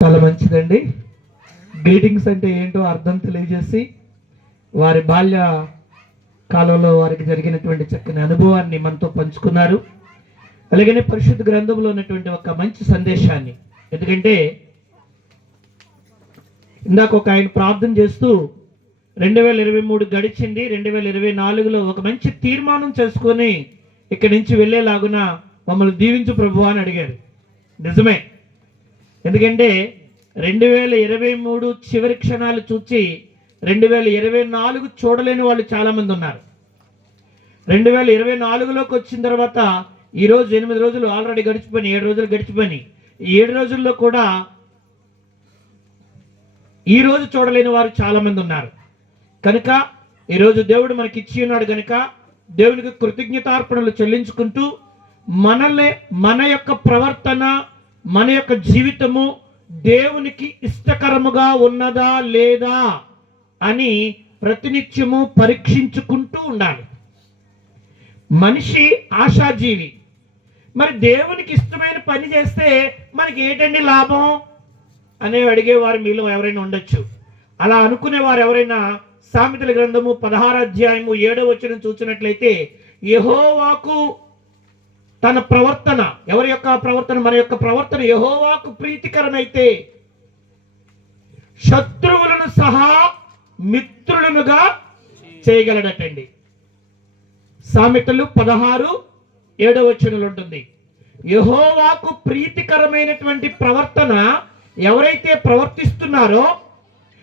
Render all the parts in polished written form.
చాలా మంచిదండి. గ్రీటింగ్స్ అంటే ఏంటో అర్థం తెలియజేసి వారి బాల్య కాలంలో వారికి జరిగినటువంటి చక్కని అనుభవాన్ని మనతో పంచుకున్నారు. అలాగనే పరిశుద్ధ గ్రంథంలో ఉన్నటువంటి ఒక మంచి సందేశాన్ని, ఎందుకంటే ఇందాక ఒక ఆయన ప్రార్థన చేస్తూ 2023 గడిచింది, 2024లో ఒక మంచి తీర్మానం చేసుకొని ఇక్కడి నుంచి వెళ్ళేలాగున మమ్మల్ని దీవించు ప్రభువా అని అడిగారు. నిజమే, ఎందుకంటే 2023 చివరి క్షణాలు చూచి 2024 చూడలేని వాళ్ళు చాలామంది ఉన్నారు. 2024లోకి వచ్చిన తర్వాత ఈరోజు 8 రోజులు ఆల్రెడీ గడిచిపోయి 7 రోజులు గడిచిపోయి 7 రోజుల్లో కూడా ఈరోజు చూడలేని వారు చాలామంది ఉన్నారు. కనుక ఈరోజు దేవుడు మనకి ఇచ్చి ఉన్నాడు కనుక దేవునికి కృతజ్ఞతార్పణలు చెల్లించుకుంటూ మన యొక్క ప్రవర్తన, మన యొక్క జీవితము దేవునికి ఇష్టకరముగా ఉన్నదా లేదా అని ప్రతినిత్యము పరీక్షించుకుంటూ ఉండాలి. మనిషి ఆశాజీవి. మరి దేవునికి ఇష్టమైన పని చేస్తే మనకి ఏంటండి లాభం అనే అడిగేవారు మీలో ఎవరైనా ఉండొచ్చు. అలా అనుకునేవారు ఎవరైనా సామెతల గ్రంథము 16వ అధ్యాయము 7వ వచనం చూసినట్లయితే, యెహోవాకు తన ప్రవర్తన, ఎవరి యొక్క ప్రవర్తన? మన యొక్క ప్రవర్తన యెహోవాకు ప్రీతికరమైతే శత్రువులను సహా మిత్రులనుగా చేయగలడటండి. సామెతలు 16:7 వచనంలో ఉంటుంది. యెహోవాకు ప్రీతికరమైనటువంటి ప్రవర్తన ఎవరైతే ప్రవర్తిస్తున్నారో,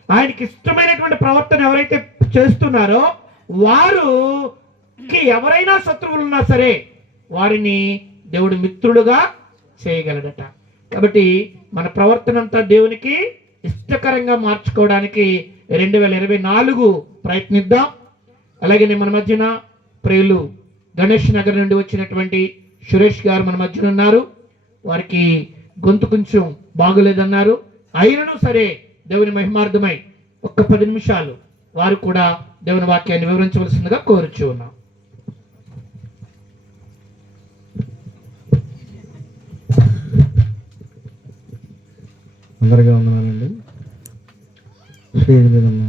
ఆయనకి ఇష్టమైనటువంటి ప్రవర్తన ఎవరైతే చేస్తున్నారో వారికి ఎవరైనా శత్రువులు ఉన్నా సరే వారిని దేవుడు మిత్రుడుగా చేయగలడట. కాబట్టి మన ప్రవర్తన అంతా దేవునికి ఇష్టకరంగా మార్చుకోవడానికి 2024 ప్రయత్నిద్దాం. అలాగే మన మధ్యన ప్రియులు గణేష్ నగర్ నుండి వచ్చినటువంటి సురేష్ గారు మన మధ్యన ఉన్నారు. వారికి గొంతు కొంచెం బాగోలేదన్నారు. అయినను సరే దేవుని మహిమార్థమై ఒక్క 10 నిమిషాలు వారు కూడా దేవుని వాక్యాన్ని వివరించవలసిందిగా కోరుచూ ఉన్నాం. అందరిగా ఉన్నానండి. స్టేజ్ మీద ఉన్న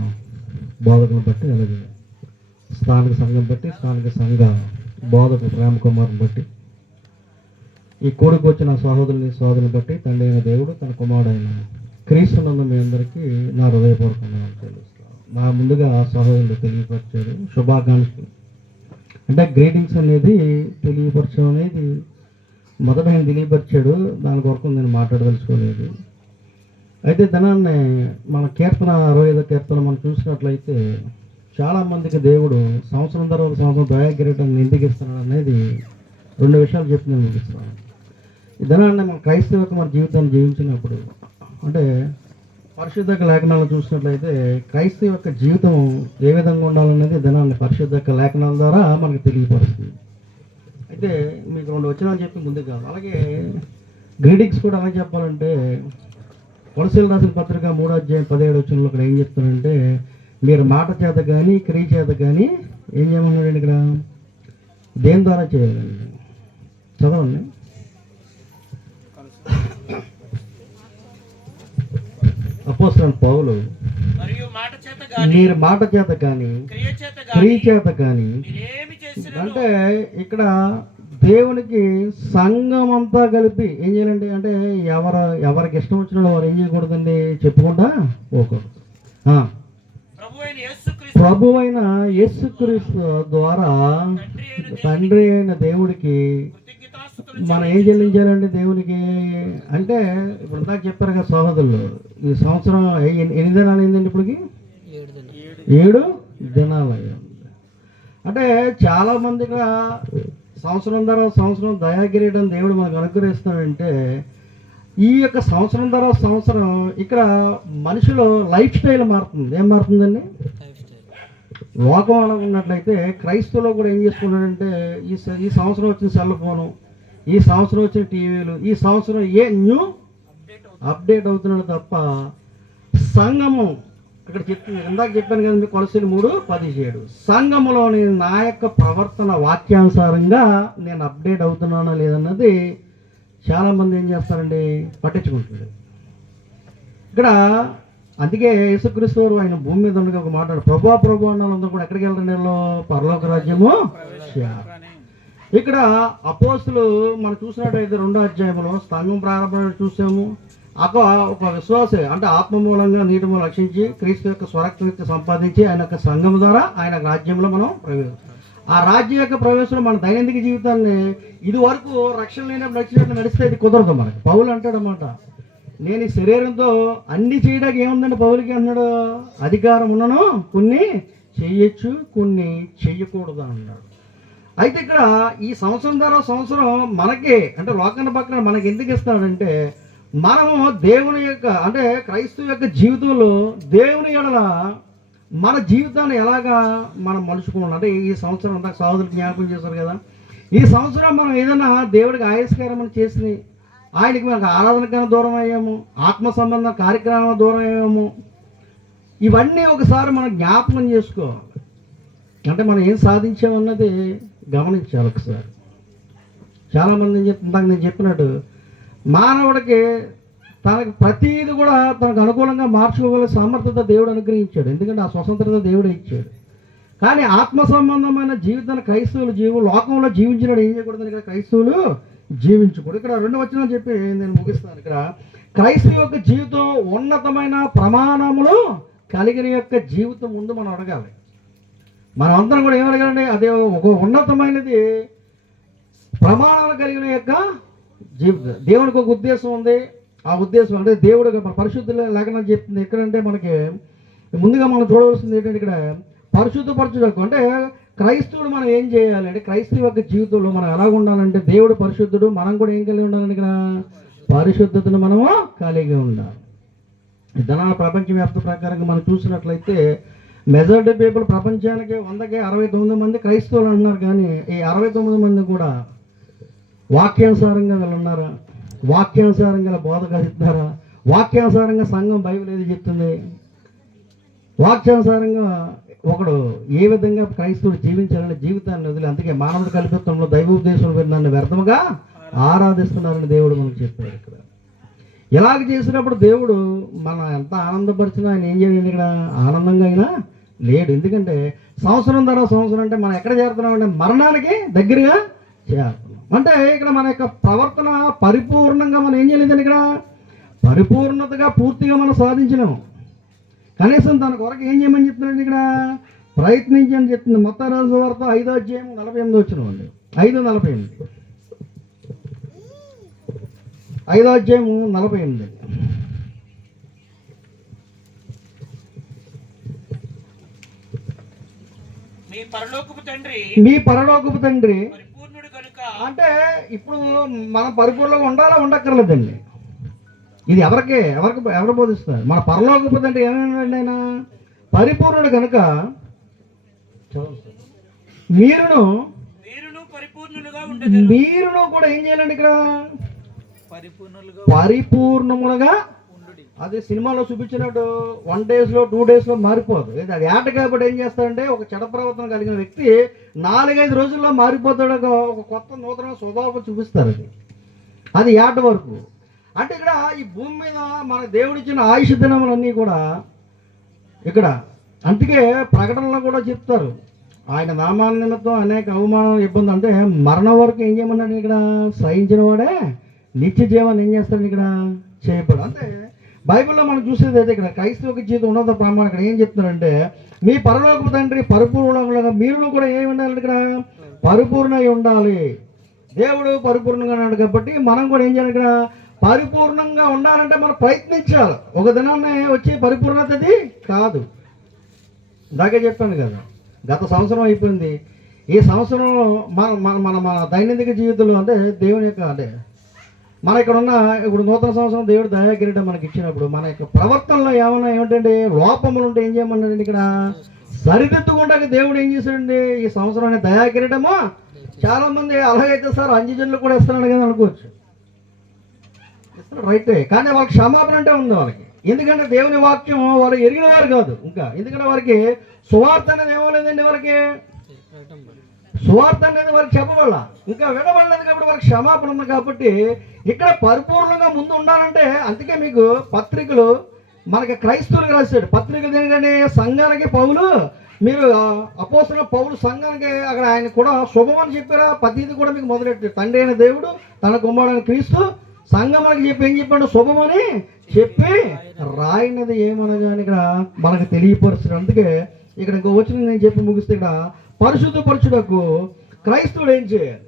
బోధకులను బట్టి, అలాగే స్థానిక సంఘం బట్టి, స్థానిక సంఘ బోధకు ప్రేమ కుమారుని బట్టి, ఈ కూడికి వచ్చిన సహోదరుని సోదరుని బట్టి తండ్రి అయిన దేవుడు తన కుమారుడైన క్రీస్తునందు మీ అందరికీ నా హృదయపూర్వకంగా తెలుస్తాను. నా ముందుగా సహోదరులు తెలియపరిచారు శుభాకాంక్షలు. అంటే గ్రీటింగ్స్ అనేది తెలియపరచడం అనేది మొదట ఆయన తెలియపరిచాడు, దాని కొరకు నేను మాట్లాడదలుచుకోలేదు. అయితే ధనాన్ని మన కీర్తన 65వ కీర్తన మనం చూసినట్లయితే చాలామందికి దేవుడు సంవత్సరం తర్వాత సంవత్సరం దయాకిరీటాన్ని ఎందుకు ఇస్తున్నాడు అనేది 2 విషయాలు చెప్పి నేను ముగిస్తాను. ఈ ధనాన్ని మన క్రైస్తవ మన జీవితాన్ని జీవించినప్పుడు, అంటే పరిశుద్ధ లేఖనాలు చూసినట్లయితే క్రైస్తవ యొక్క జీవితం ఏ విధంగా ఉండాలనేది ధనాన్ని పరిశుద్ధ లేఖనాల ద్వారా మనకు తెలియపరుస్తుంది. అయితే మీకు 2 వచనాలు చెప్పి ముందు కాదు. అలాగే గ్రీటింగ్స్ కూడా ఎలా చెప్పాలంటే, కొలసీలు రాసిన పత్రిక 3వ అధ్యాయం 17వ వచనంలో ఇక్కడ ఏం చెప్తారంటే, మీరు మాట చేత కానీ క్రియ చేత కానీ ఏం చేయమన్నాడండి ఇక్కడ? దేని ద్వారా చేయాలండి? చదవండి. అపోస్తలుడైన పౌలు మీరు మాట చేత కానీ క్రియ చేత కానీ, అంటే ఇక్కడ దేవునికి సంఘం అంతా కలిపి ఏం చేయాలండి అంటే, ఎవరికి ఇష్టం వచ్చిన వారు ఏం చేయకూడదండి, చెప్పుకుంటా పోకూడదు. ప్రభువైన యేసుక్రీస్తు ద్వారా తండ్రి అయిన దేవుడికి మనం ఏం చెల్లించాలండి దేవునికి అంటే, ఇప్పుడు ఇందాక చెప్పారు కదా సహోదరులు, ఈ సంవత్సరం ఎన్ని దినాలు అయిందండి? ఇప్పటికి 7 దినాలు అయ్యింది. అంటే చాలా మందిగా సంవత్సరం తర్వాత సంవత్సరం దయాకిరీటం దేవుడు మనకు అనుగ్రహిస్తాడంటే, ఈ యొక్క సంవత్సరం తర్వాత సంవత్సరం ఇక్కడ మనిషిలో లైఫ్ స్టైల్ మారుతుంది. ఏం మారుతుందండి? లోకం అలా ఉన్నట్లయితే క్రైస్తవులో కూడా ఏం చేసుకున్నాడంటే, ఈ సంవత్సరం వచ్చిన సెల్ ఫోను, ఈ సంవత్సరం వచ్చిన టీవీలు, ఈ సంవత్సరం న్యూ అప్డేట్ అవుతున్నాడు తప్ప సంఘము ఇక్కడ చెప్తుంది. ఇందాక చెప్పాను కదా మీకు, కొలసీలు 3:17 సంఘములోని నా యొక్క ప్రవర్తన వాక్యానుసారంగా నేను అప్డేట్ అవుతున్నానా లేదన్నది చాలామంది ఏం చేస్తారండి, పట్టించుకుంటున్నారు. ఇక్కడ అందుకే యేసుక్రీస్తు వారు ఆయన భూమి మీద ఉండగా ఒక మాట ప్రభా ప్రభు అన్నదంతా కూడా ఎక్కడికి వెళ్ళండి వీళ్ళు పరలోక రాజ్యము ఇక్కడ అపోస్తులు మనం చూసినట్టయితే 2వ అధ్యాయంలో సంఘం ప్రారంభం చూసాము. ఒక విశ్వాసే అంటే ఆత్మ మూలంగా నీటి మూలం రక్షించి క్రీస్తు యొక్క స్వరక్త సంపాదించి ఆయన యొక్క సంఘం ద్వారా ఆయన రాజ్యంలో మనం ప్రవేశం. ఆ రాజ్యం యొక్క ప్రవేశంలో మన దైనందిక జీవితాన్ని ఇది వరకు రక్షణ లేనప్పుడు నడిచినట్టు నడిస్తే ఇది కుదరదు మనకి. పౌలు అంటాడు అన్నమాట, నేను ఈ శరీరంతో అన్ని చేయడానికి ఏముందండి పౌలకి అన్నాడు, అధికారం ఉన్నను కొన్ని చెయ్యొచ్చు కొన్ని చెయ్యకూడదు అన్నాడు. అయితే ఇక్కడ ఈ సంవత్సరం ద్వారా సంవత్సరం మనకి అంటే లోకాన్ని పక్కన మనకి ఎందుకు ఇస్తాడంటే మనము దేవుని యొక్క అంటే క్రైస్తవ యొక్క జీవితంలో దేవుని ఎడల మన జీవితాన్ని ఎలాగా మనం మలుచుకున్నాం అంటే ఈ సంవత్సరం అంతా సహోదరులు జ్ఞాపకం చేశారు కదా, ఈ సంవత్సరం మనం ఏదైనా దేవుడికి ఆయస్కరమని చేసి ఆయనకి మనకు ఆరాధనకైనా దూరం అయ్యాము, ఆత్మ సంబంధ కార్యక్రమం దూరం అయ్యాము. ఇవన్నీ ఒకసారి మనం జ్ఞాపకం చేసుకోవాలి. అంటే మనం ఏం సాధించామన్నది గమనించాలి ఒకసారి. చాలామంది ఇందాక నేను చెప్పినట్టు మానవుడికి తనకు ప్రతీది కూడా తనకు అనుకూలంగా మార్చుకోగల సామర్థ్యత దేవుడు అనుగ్రహించాడు. ఎందుకంటే ఆ స్వతంత్రత దేవుడు ఇచ్చాడు. కానీ ఆత్మ సంబంధమైన జీవితాన్ని క్రైస్తవులు లోకంలో జీవించినాడు ఏం చేయకూడదని ఇక్కడ క్రైస్తవులు జీవించకూడదు. ఇక్కడ 2 వచనాలు చెప్పి నేను ముగిస్తాను. ఇక్కడ క్రైస్తవ యొక్క జీవితం ఉన్నతమైన ప్రమాణములు కలిగిన యొక్క జీవితం ముందు మనం అడగాలి. మనం అందరం కూడా ఏం అడగాలండి, అదే ఒక ఉన్నతమైనది ప్రమాణాలు కలిగిన యొక్క జీవితం. దేవునికి ఒక ఉద్దేశం ఉంది. ఆ ఉద్దేశం అంటే దేవుడు పరిశుద్ధ లేఖనం చెప్తుంది. ఎక్కడంటే మనకి ముందుగా మనం చూడవలసింది ఏంటంటే ఇక్కడ పరిశుద్ధపరచుటకు అంటే క్రైస్తవుడు మనం ఏం చేయాలి అంటే క్రైస్తవ యొక్క జీవితంలో మనం ఎలా ఉండాలంటే దేవుడు పరిశుద్ధుడు, మనం కూడా ఏం కలిగి ఉండాలంటే ఇక్కడ పరిశుద్ధతను మనము కలిగి ఉండాలి. ధన ప్రపంచవ్యాప్త ప్రకారంగా మనం చూసినట్లయితే మెజారిటీ పీపుల్ ప్రపంచానికి 100కి 69 మంది క్రైస్తవులు అంటున్నారు. కానీ ఈ 69 మంది కూడా వాక్యానుసారంగా వీళ్ళు ఉన్నారా, వాక్యానుసారంగా బోధ కలుగుతున్నారా, వాక్యానుసారంగా సంఘం బైబిల్ ఏది చెప్తుంది, వాక్యానుసారంగా ఒకడు ఏ విధంగా క్రైస్తవుడు జీవించాలనే జీవితాన్ని వదిలి అందుకే మానవుడి కల్పితంలో దైవోపదేశం నన్ను వ్యర్థముగా ఆరాధిస్తున్నారని దేవుడు మనకు చెప్పాడు. ఇక్కడ ఇలాగ చేసినప్పుడు దేవుడు మనం ఎంత ఆనందపరిచినా ఆయన ఏం చేయండి ఇక్కడ ఆనందంగా అయినా లేడు. ఎందుకంటే సంవత్సరం తర్వాత సంవత్సరం అంటే మనం ఎక్కడ చేరుతున్నాం అంటే మరణానికి దగ్గరగా చేరుతున్నాం. అంటే ఇక్కడ మన యొక్క ప్రవర్తన పరిపూర్ణంగా మనం ఏం చేయలేదని ఇక్కడ పరిపూర్ణతగా పూర్తిగా మనం సాధించినాము. కనీసం తన కొరకు ఏం చేయమని చెప్తున్నాడు ఇక్కడ ప్రయత్నించి అని చెప్తుంది. మత్తయి రాసిన సువార్త 5వ అధ్యాయం 48 వచ్చినామండి. 5:48 5వ అధ్యాయం 48. మీ పరలోకపు తండ్రి అంటే ఇప్పుడు మనం పరిపూర్ణంగా ఉండాలా ఉండక్కర్లేదండి. ఇది ఎవరు బోధిస్తారు? మన పరలోకపు తండ్రి ఏమైనా ఆయన పరిపూర్ణుడు కనుక మీరును కూడా ఏం చేయాలండి ఇక్కడ పరిపూర్ణములుగా. అదే సినిమాలో చూపించినట్టు 1 daysలో 2 daysలో మారిపోదు. అది ఏట కాబట్టి ఏం చేస్తాడంటే ఒక చెడ ప్రవర్తన కలిగిన వ్యక్తి 4-5 రోజుల్లో మారిపోతాడు. ఒక కొత్త నూతన స్వభావం చూపిస్తారు. అది ఏట వరకు. అంటే ఇక్కడ ఈ భూమి మీద మన దేవుడిచ్చిన ఆయుష్ దినములన్నీ కూడా ఇక్కడ అందుకే ప్రకటనలో కూడా చెప్తారు ఆయన నామాల నిమిత్తం అనేక అవమానాలు ఇబ్బంది అంటే మరణం వరకు ఏం చేయమన్నాడు ఇక్కడ సహించిన వాడే నిత్య జీవాన్ని ఏం చేస్తాడు ఇక్కడ చేయబడు. అంటే బైబిల్లో మనం చూసేది అయితే ఇక్కడ క్రైస్తవ జీవితం ఉన్నత ప్రమాణం ఇక్కడ ఏం చెప్తున్నారంటే మీ పరలోకపు తండ్రి పరిపూర్ణంగా మీరు కూడా ఏమి ఉండాలి ఇక్కడ పరిపూర్ణై ఉండాలి. దేవుడు పరిపూర్ణంగా ఉన్నాడు కాబట్టి మనం కూడా ఏం చేయాలి ఇక్కడ పరిపూర్ణంగా ఉండాలంటే మనం ప్రయత్నించాలి. ఒక దినాన్ని వచ్చి పరిపూర్ణతది కాదు. ఇందాకే చెప్పాను కదా, గత సంవత్సరం అయిపోయింది. ఈ సంవత్సరంలో మన దైనందిక జీవితంలో అంటే దేవుని యొక్క అంటే మన ఇక్కడ ఉన్న ఇప్పుడు నూతన సంవత్సరం దేవుడు దయాకిరీటం మనకి ఇచ్చినప్పుడు మన యొక్క ప్రవర్తనలో ఏమన్నా ఏమిటంటే లోపములు ఉంటే ఏం చేయమన్నాడండి ఇక్కడ సరిదిద్దుకుంటే దేవుడు ఏం చేశాడండి ఈ సంవత్సరం అనే దయాకిరీటము. చాలా మంది అలాగైతే సార్ అంజజనులు కూడా ఇస్తున్నాడు కదా అనుకోవచ్చు, రైటే. కానీ వాళ్ళకి క్షమాపణ అంటే ఉంది వాళ్ళకి. ఎందుకంటే దేవుని వాక్యం వాళ్ళు ఎరిగిన వారు కాదు ఇంకా. ఎందుకంటే వారికి సువార్త అనేది ఏమో లేదండి, వారికి సువార్త అనేది వారికి చెప్పబడాల ఇంకా వినబడలేదు కాబట్టి వారికి క్షమాపణ ఉంది. కాబట్టి ఇక్కడ పరిపూర్ణంగా ముందు ఉండాలంటే అందుకే మీకు పత్రికలు మనకి క్రైస్తవులకు రాశాడు పత్రికలు ఏంటంటే సంఘానికి పౌలు మీరు అపోస్తలుడైన పౌలు సంఘానికి అక్కడ ఆయన కూడా శుభమని చెప్పారా పద్ధతి కూడా మీకు మొదలెట్టారు. తండ్రి అయిన దేవుడు తన కుమారుడైన క్రీస్తు సంఘం చెప్పి ఏం చెప్పాడు శుభమని చెప్పి రాయినది ఏమనగాని ఇక్కడ మనకు తెలియపరుస్తాడు. అందుకే ఇక్కడ ఇంకో వచ్చిన నేను చెప్పి ముగిస్తే ఇక్కడ పరిశుద్ధపరచుటకు క్రైస్తవుడు ఏం చేయాలి?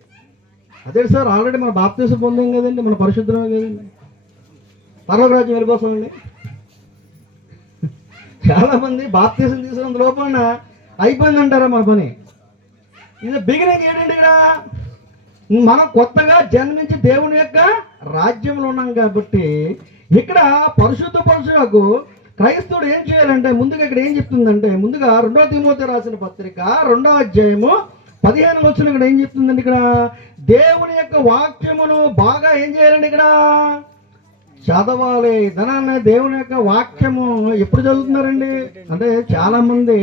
అదే సార్ ఆల్రెడీ మన బాప్తీసం పొందాం కదండి, మన పరిశుద్ధమే కదండి, పరలోక రాజ్యం వెళ్ళిపోతామండి. చాలా మంది బాప్తీసం తీసుకున్నంత లోపల అయిపోయింది అంటారా మన పని. ఇది బిగినింగ్ ఏంటంటే ఇక్కడ మనం కొత్తగా జన్మించి దేవుని యొక్క రాజ్యంలో ఉన్నాం కాబట్టి ఇక్కడ పరిశుద్ధపరచుటకు క్రైస్తవుడు ఏం చేయాలంటే ముందుగా ఇక్కడ ఏం చెప్తుందంటే ముందుగా 2 తిమోతి రాసిన పత్రిక 2వ అధ్యాయము 15 వచ్చిన ఇక్కడ ఏం చెప్తుందండి? ఇక్కడ దేవుని యొక్క వాక్యమును బాగా ఏం చేయాలండి? ఇక్కడ చదవాలి. ధనాన్ని దేవుని యొక్క వాక్యము ఎప్పుడు చదువుతున్నారండి? అంటే చాలా మంది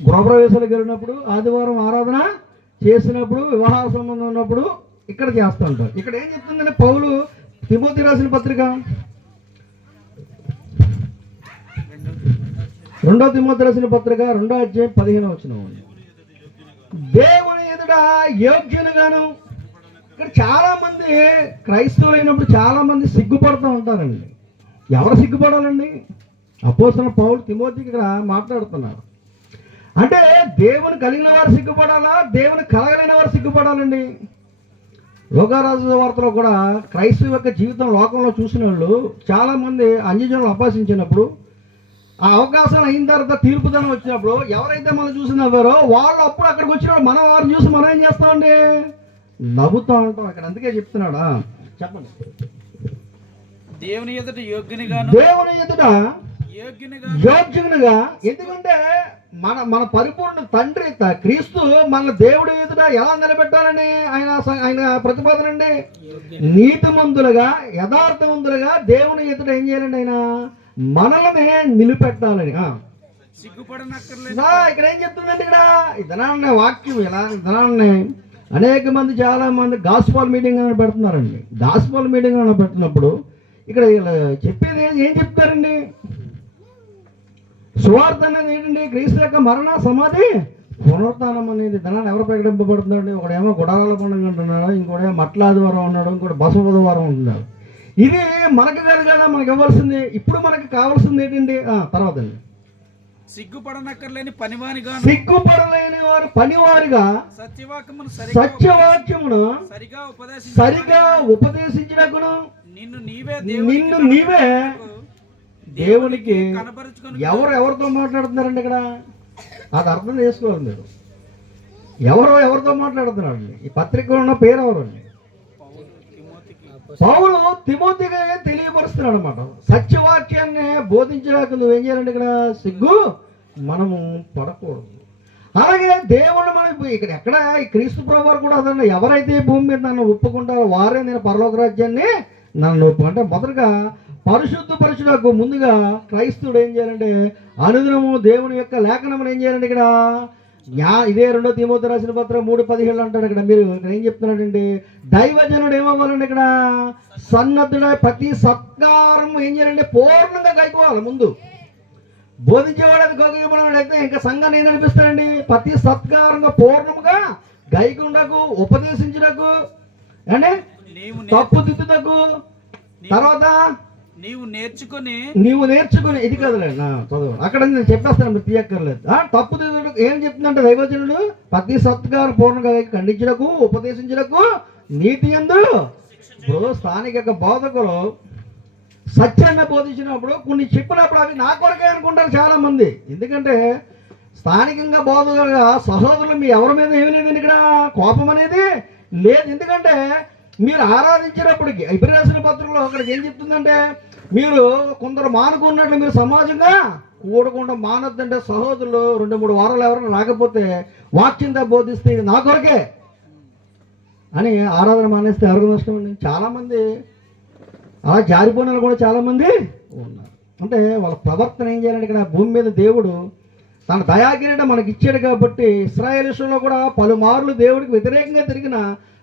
గృహప్రవేశాలకు వెళ్ళినప్పుడు, ఆదివారం ఆరాధన చేసినప్పుడు, వివాహ సంబంధం ఉన్నప్పుడు ఇక్కడ చేస్తూ ఉంటారు. ఇక్కడ ఏం చెప్తుందంటే పౌలు తిమోతి రాసిన పత్రిక 2 తిమోతి రాసిన పత్రిక 2వ అధ్యాయం 15 వచనం, దేవుని ఎదుట యోగ్యునిగాను. ఇక్కడ చాలా మంది క్రైస్తవులు అయినప్పుడు చాలా మంది సిగ్గుపడుతూ ఉంటారండి. ఎవరు సిగ్గుపడాలండి? అపోస్తలుడైన పౌలు తిమోతికి ఇక్కడ మాట్లాడుతున్నారు. అంటే దేవుని కలిగిన వారు సిగ్గుపడాలా, దేవుని కలగలేని వారు సిగ్గుపడాలండి? లోకారాజు వార్తలో కూడా క్రైస్తవ యొక్క జీవితం లోకంలో చూసిన వాళ్ళు చాలా మంది అన్యజనులు అపాసించినప్పుడు, ఆ అవకాశం అయిన తర్వాత తీర్పుదనం వచ్చినప్పుడు ఎవరైతే మనం చూసి నవ్వారో వాళ్ళు అప్పుడు అక్కడికి వచ్చినప్పుడు మనం వారిని చూసి మనం ఏం చేస్తామండి? నవ్వుతూ ఉంటాం. అక్కడ అందుకే చెప్తున్నాడా, చెప్పండి. దేవుని ఎదుట యోగ్యునిగా, దేవుని ఎదుట యోగ్యునిగా. ఎందుకంటే మన పరిపూర్ణ తండ్రి క్రీస్తు మన దేవుడి ఎదుట ఎలా నిలబెట్టాలని ఆయన ప్రతిపాదన అండి. నీతిమంతులుగా యథార్థవంతులుగా దేవుని ఎదుట ఏం చేయాలండి? ఆయన మనల్ని నిలబెట్టాలని. ఇక్కడ ఏం చెప్తుందండి? ఇక్కడ ధనాన్ని వాక్యం ఇలా ధనాన్ని అనేక మంది చాలా మంది గాస్పల్ మీటింగ్ అని పెడుతున్నారండి. గాస్పల్ మీటింగ్ అని పెట్టినప్పుడు ఇక్కడ చెప్పేది ఏం చెప్తారండి? సువార్త అనేది ఏంటండి? క్రీస్తు యొక్క మరణ సమాధి పునరుత్థానం అనేది ధనాన్ని ఎవరు ప్రకటింపబడుతుందండి? ఒకడేమో గుడారాల పండుగ అంటున్నాడు, ఇంకోటేమో మట్ల ఆదివారం ఉన్నాడు, ఇంకోటి బసవ బుధవారం ఉంటున్నాడు. ఇది మనకు కాదు కదా మనకు ఇవ్వాల్సింది. ఇప్పుడు మనకి కావాల్సింది ఏంటండి? తర్వాత సిగ్గుపడనక్కర్లేని పనివానిగా, సిగ్గుపడలేని వారు పనివారిగా సత్యవాక్యమును సరిగా ఉపదేశించినకును నిన్ను నీవే దేవునికి ఎవరితో మాట్లాడుతున్నారండి? ఇక్కడ అది అర్థం చేసుకోవాలి మీరు. ఎవరితో మాట్లాడుతున్నారండి? ఈ పత్రికలో ఉన్న పేరు ఎవరండి? పౌలు తిమోతిగా తెలియపరుస్తున్నాడు అనమాట. సత్యవాక్యాన్ని బోధించడానికి నువ్వేం చేయాలంటే ఇక్కడ సిగ్గు మనము పడకూడదు. అలాగే దేవుడు మనం ఇక్కడ ఎక్కడ ఈ క్రీస్తు ప్రభువారు కూడా అదండి, ఎవరైతే భూమి మీద నన్ను ఒప్పుకుంటారో వారే నేను పరలోక రాజ్యాన్ని నన్ను ఒప్పుకుంటే మొదటగా పరిశుద్ధపరచుటకు ముందుగా క్రైస్తవుడు ఏం చేయాలంటే అనుదినము దేవుని యొక్క లేఖనమును ఏం చేయాలంటే ఇక్కడ ఇదే 2 తిమోతి రాసిన పత్రం 3:17 అంటాడు. ఇక్కడ మీరు ఇక్కడ ఏం చెప్తున్నాడండి? దైవజనుడు ఏమవ్వాలండి? ఇక్కడ సన్నద్ధుడై ప్రతి సత్కారం ఏం చేయాలంటే పూర్ణంగా గైకోవాలి. ముందు బోధించేవాడు అది గౌరవపడాడు అయితే ఇంకా సంఘాన్ని ఏం నడిపిస్తాడండి? ప్రతి సత్కారంగా పూర్ణముగా గైకుండకు, ఉపదేశించుటకు, అంటే తప్పు దిద్దుటకు, తర్వాత నీవు నేర్చుకుని ఇది కదలే చదువు అక్కడ నేను చెప్పేస్తాను, మీరు తీయక్కర్లేదు. తప్పు దిద్దుటకు ఏం చెప్తుందంటే దైవజనుడు ప్రతి సత్కారం పూర్ణంగా ఖండించుటకు, ఉపదేశించుటకు, నీతి యందు. ఇప్పుడు స్థానిక బోధకులు సత్యాన్ని బోధించినప్పుడు కొన్ని చెప్పినప్పుడు అవి నా కొరకే అనుకుంటారు చాలా మంది. ఎందుకంటే స్థానికంగా బోధకులుగా సహోదరులు మీ ఎవరి మీద ఏమి లేదండి, ఇక్కడ కోపం అనేది లేదు. ఎందుకంటే మీరు ఆరాధించేటప్పటికి ఇబ్రీ రాసిన పత్రికలో అక్కడికి ఏం చెప్తుందంటే మీరు కొందరు మానుకున్నట్లు మీరు సమాజంగా కూడకుండా మానొద్దంటే సహోదరులు 2-3 వారాలు ఎవరైనా రాకపోతే వాక్యంతో బోధిస్తే ఇది నా కొరకే అని ఆరాధన మానేస్తే ఎవరికి నష్టం అండి? చాలామంది అలా జారిపోయిన కూడా చాలామంది ఉన్నారు. అంటే వాళ్ళ ప్రవర్తన ఏం చేయాలంటే ఇక్కడ భూమి మీద దేవుడు తన దయాకిరీట మనకి ఇచ్చాడు కాబట్టి ఇశ్రాయేలీయుల్లో కూడా పలుమార్లు దేవుడికి వ్యతిరేకంగా తిరిగిన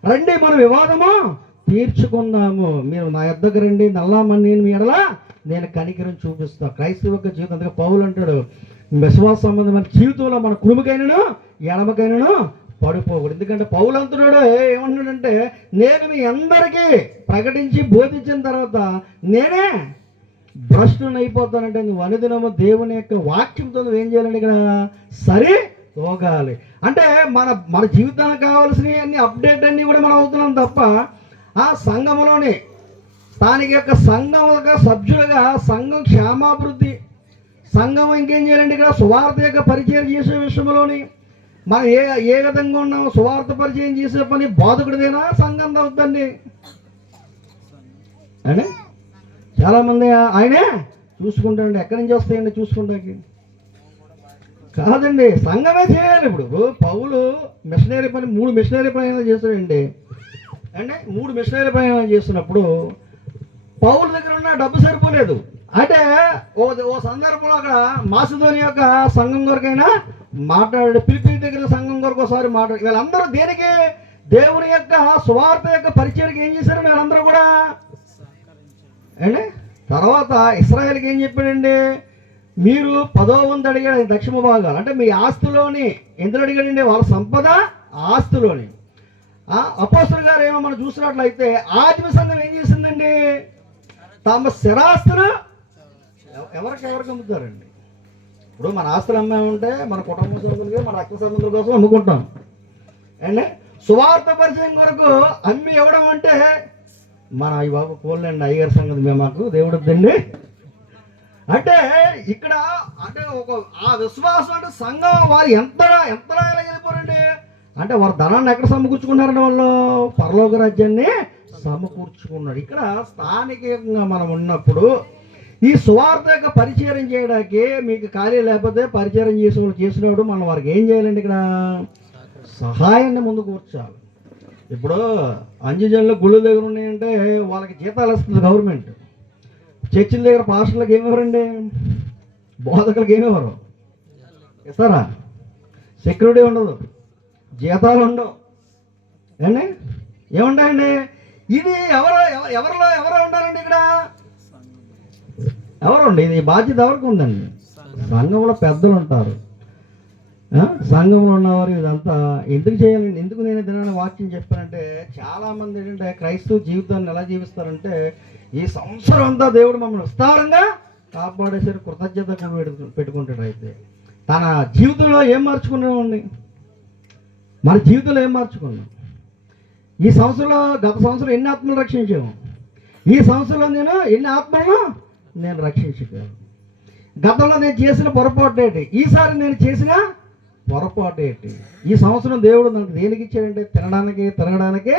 రండి మనం వివాదము తీర్చుకుందాము, మీరు నా యొద్దకు రండి, నల్లా మన్నీని మీ ఎడల నేను కనికరం చూపిస్తా. క్రైస్తవ యొక్క జీవితం అందుకే పౌలు అంటాడు, విశ్వాస సంబంధమైన జీవితంలో మన కుడుముకైనను ఎడమకైనను పడిపోకూడదు. ఎందుకంటే పౌలు అంటున్నాడు, ఏమంటున్నాడంటే, నేను మీ అందరికీ ప్రకటించి బోధించిన తర్వాత నేనే భ్రష్టుని అయిపోతానంటే నువ్వు అనుదినము దేవుని యొక్క వాక్యంతో నువ్వు ఏం చేయాలండి, ఇక్కడ సరి తోగాలి. అంటే మన జీవితానికి కావాల్సినవి అన్ని అప్డేట్ అన్నీ కూడా మనం అవుతున్నాం తప్ప ఆ సంఘంలోని స్థానిక యొక్క సంఘం యొక్క సభ్యులుగా సంఘం క్షేమాభివృద్ధి, సంఘం ఇంకేం చేయాలండి, ఇక్కడ సువార్త యొక్క పరిచయం చేసే విషయంలోని మనం ఏ విధంగా ఉన్నాం, సువార్త పరిచయం చేసే పని బోధకుడిదేనా సంఘం అవుతుందండి అని చాలామంది ఆయనే చూసుకుంటాడండి. ఎక్కడి నుంచి వస్తాయండి చూసుకుంటాకి? కాదండి, సంఘమే చేయాలి. ఇప్పుడు పౌలు మిషనరీ పని 3 మిషనరీ ప్రయాణాలు చేస్తాడండి. అంటే 3 మిషనరీ ప్రయాణాలు చేస్తున్నప్పుడు పౌలు దగ్గర ఉన్న డబ్బు సరిపోలేదు. అంటే ఓ సందర్భంలో అక్కడ మాసిదోనియా యొక్క సంఘం కొరకైనా మాట్లాడాడు, పిలిపి దగ్గర సంఘం కొరకు ఒకసారి మాట్లాడు. వీళ్ళందరూ దేనికి, దేవుని యొక్క సువార్త యొక్క పరిచయకి ఏం చేశారు వీళ్ళందరూ కూడా అండి. తర్వాత ఇశ్రాయేల్కి ఏం చెప్పాడండి, మీరు 10వ వంతు అడిగాడు దక్షిణ భాగాలు, అంటే మీ ఆస్తిలోని ఎందులో అడిగాడండి, వాళ్ళ సంపద ఆస్తిలోని. అపోస్తలుల గారు ఏమో మనం చూసినట్లయితే ఆదిమ సంఘం ఏం చేసిందండి, తమ స్థిరాస్తులు ఎవరికి అమ్ముతారండి. ఇప్పుడు మన ఆస్తులు అమ్మామంటే మన కుటుంబ సభ్యులకి, మన రక్త సంబంధుల కోసం అమ్ముకుంటాం అండి. సువార్త పరిచయం కొరకు అమ్మి ఇవ్వడం అంటే మన ఈ బాబు పోలండి అయ్యగారి సంగతి మేము మాకు దేవుడు వద్దండి అంటే ఇక్కడ అంటే ఆ విశ్వాసం అంటే సంఘం వారు ఎంతలా వెళ్ళిపోరండి అంటే వారు ధనాన్ని ఎక్కడ సమకూర్చుకున్నారండి, వాళ్ళు పరలోక రాజ్యాన్ని సమకూర్చుకున్నాడు. ఇక్కడ స్థానికంగా మనం ఉన్నప్పుడు ఈ సువార్త యొక్క పరిచయం చేయడానికి మీకు ఖాళీ లేకపోతే పరిచయం చేసినప్పుడు మనం వారికి ఏం చేయాలండి, ఇక్కడ సహాయాన్ని ముందు కూర్చోాలి. ఇప్పుడు అంజుజన్లు గుళ్ళు దగ్గర ఉన్నాయంటే వాళ్ళకి జీతాలు ఇస్తుంది గవర్నమెంట్. చర్చిల దగ్గర పాస్టర్లకు ఏమివ్వరండి, బోధకులకు ఏమివ్వరు, ఇస్తారా? సెక్యూరిటీ ఉండదు, జీతాలు ఉండవు అండి. ఏముంటాయండి? ఇది ఎవరు ఉండాలండి ఇక్కడ? ఎవరండి? ఇది బాధ్యత ఎవరికి ఉందండి? సంఘంలో పెద్దలు ఉంటారు, సంఘంలో ఉన్నవారు. ఇదంతా ఎందుకు చేయాలండి? ఎందుకు నేను దినాన్ని వాక్యం చెప్పానంటే, చాలామంది ఏంటంటే క్రైస్తవ జీవితాన్ని ఎలా జీవిస్తారంటే, ఈ సంవత్సరం అంతా దేవుడు మమ్మల్ని విస్తారంగా కాపాడేసరి కృతజ్ఞత పెట్టుకుంటాడు. అయితే తన జీవితంలో ఏం మార్చుకున్నామండి? మన జీవితంలో ఏం మార్చుకున్నాం? ఈ సంవత్సరంలో, గత సంవత్సరం ఎన్ని ఆత్మలు రక్షించాము, ఈ సంవత్సరంలో నేను ఎన్ని ఆత్మలను నేను రక్షించగలను. గతంలో నేను చేసిన పొరపాటు ఏంటి, ఈసారి నేను చేసిన పొరపాటు ఏంటి? ఈ సంవత్సరం దేవుడు నాకు దేనికి ఇచ్చాడంటే తినడానికి తిరగడానికే.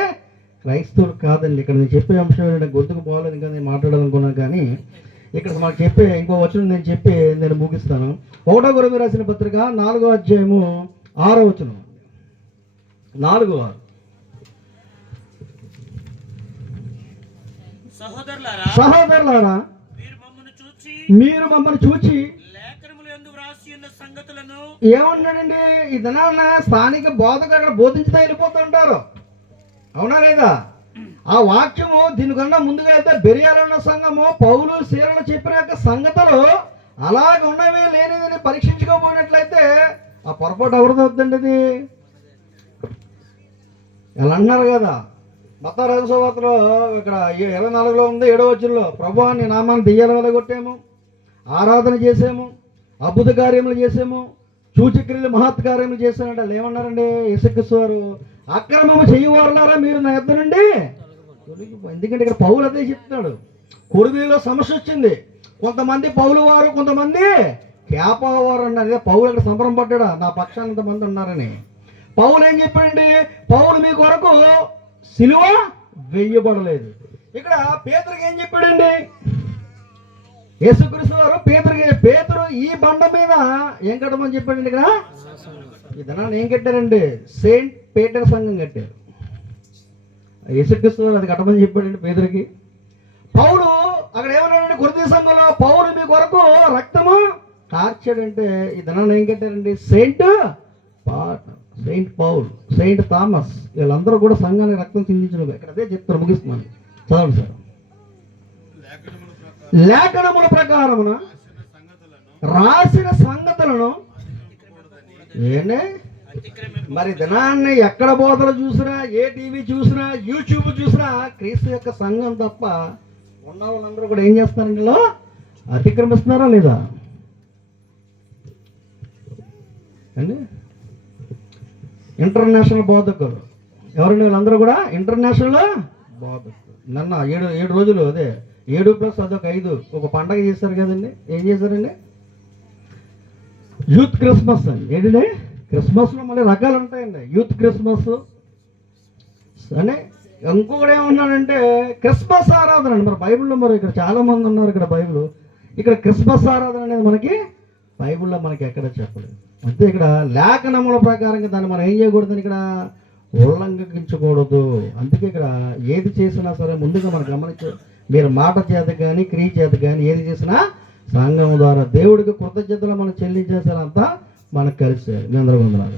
క్రైస్తవులు కాదండి. ఇక్కడ నేను చెప్పే అంశం ఏంటంటే గొంతుకు పోలేదు, ఇంకా నేను మాట్లాడాలనుకున్నాను, కానీ ఇక్కడ మాకు చెప్పే ఇంకో వచనం నేను ముగిస్తాను. 1వ కొరింథీయులకు రాసిన పత్రిక 4వ అధ్యాయము 6వ వచనం. 4:6 సహోదరులారా మీరు మమ్మల్ని చూచి ఏమన్నాడండి, ఈ దినాన్న స్థానిక బోధకు అక్కడ బోధించుతా వెళ్ళిపోతూ ఉంటారు, అవునా లేదా? ఆ వాక్యము దీనికన్నా ముందుగా వెళ్తే బెరియాలో ఉన్న సంఘము పౌలు శీలను చెప్పిన యొక్క సంగతులు అలాగ ఉన్నవి లేనిదని పరీక్షించుకోపోయినట్లయితే ఆ పొరపాటు ఎవరిది అవుతుందండి? అది ఎలా అన్నారు కదా, మత్తయి 2వ సువార్తలో ఇక్కడ 24లో ఉంది 7వ వచనంలో, ప్రభువా నీ నామాన్ని దెయ్యాల వల్ల కొట్టాము, ఆరాధన చేసాము, అద్భుత కార్యములు చేసాము, సూచక్రియలు మహత్ కార్యములు చేశానంటే వాళ్ళు ఏమన్నారండి? యేసుక్రీస్తు వారు అక్రమము చెయ్యవారులారా మీరు నా యొద్ద నుండి తొలగిపో. ఎందుకంటే ఇక్కడ పౌలు అదే చెప్తున్నాడు. కొరింథీలో సమస్య వచ్చింది, కొంతమంది పౌలు వారు, కొంతమంది కేపవారు అన్నారు. అదే పౌలు అక్కడ సంబరం పడ్డాడా, నా పక్షాన్ని ఇంతమంది ఉన్నారని. పౌలు ఏం చెప్పాడండి, పౌలు మీ కొరకు సిలువ వెయ్యబడలేదు. ఇక్కడ పేతురుకి ఏం చెప్పాడండి, యేసుక్రీస్తు వారు పేతురు ఈ బండ మీద ఏం కట్టమని చెప్పాడండి. ఇక్కడ ఈ ధనాన్ని ఏం కట్టారండి, సెయింట్ పీటర్ సంఘం కట్టారు. యేసుక్రీస్తు వారు అది కట్టమని చెప్పాడండి పేతురుకి. పౌలు అక్కడ ఏమన్నాడంటే కొరింథీ సంఘంలో, పౌలు మీ కొరకు రక్తము కార్చాడంటే ఈ ధనాన్ని ఏం కట్టారండి, సెయింట్ పౌల్, సెయింట్ థామస్, వీళ్ళందరూ కూడా సంఘానికి రక్తం చిందించడం. ఇక్కడ అదే చెప్తారు, ముగిస్తున్నాను, చదవండి సార్. లేఖనముల ప్రకారమున రాసిన సంగతులను ఏంటి మరి దినాన్ని ఎక్కడ బోధలు చూసినా, ఏ టీవీ చూసినా, యూట్యూబ్ చూసినా క్రీస్తు యొక్క సంఘం తప్ప ఉన్న వాళ్ళందరూ కూడా ఏం చేస్తారండి, ఇలా అతిక్రమిస్తున్నారా లేదా అండి? ఇంటర్నేషనల్ బోధకులు ఎవరండి వీళ్ళందరూ కూడా? ఇంటర్నేషనల్ బోధకులు. నన్న 7 రోజులు, అదే 7+ అదొక 5 ఒక పండగ చేశారు కదండి. ఏం చేశారండి? యూత్ క్రిస్మస్ అండి. ఏంటండి? క్రిస్మస్లో మళ్ళీ రకాలు ఉంటాయండి. యూత్ క్రిస్మస్ అని ఇంకొకటి ఏమన్నాడంటే క్రిస్మస్ ఆరాధన అండి. మరి బైబిల్లో మరి ఇక్కడ చాలా మంది ఉన్నారు ఇక్కడ బైబిల్, ఇక్కడ క్రిస్మస్ ఆరాధన అనేది మనకి బైబిల్లో మనకి ఎక్కడ చెప్పలేదు. అంతే ఇక్కడ లేఖనముల ప్రకారంగా దాన్ని మనం ఏం చేయకూడదని ఇక్కడ ఉల్లంఘించకూడదు. అందుకే ఇక్కడ ఏది చేసినా సరే ముందుగా మనం గమనించు, మీరు మాట చేత కానీ క్రియ చేత కానీ ఏది చేసినా సంఘం ద్వారా దేవుడికి కృతజ్ఞతలు మనం చెల్లించేసారంతా మనకు కలిసి. మీ అందరూ వందనాలు.